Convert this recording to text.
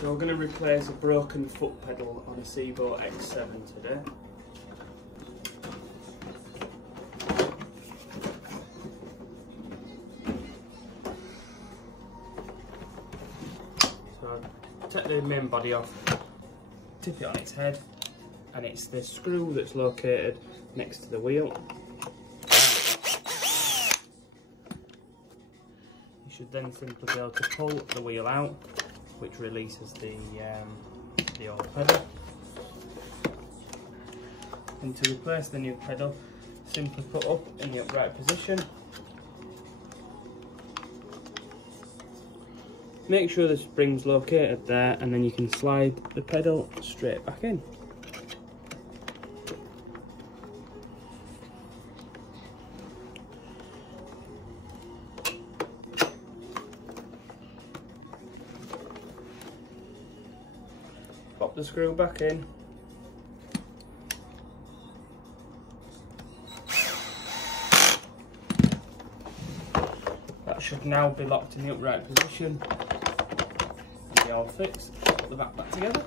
So we're going to replace a broken foot pedal on a Sebo X7 today. So take the main body off, tip it on its head, and it's the screw that's located next to the wheel. You should then simply be able to pull the wheel out, which releases the old pedal. And to replace the new pedal, simply put up in the upright position. Make sure the spring's located there, and then you can slide the pedal straight back in. Pop the screw back in. That should now be locked in the upright position and be all fixed. Put the back together.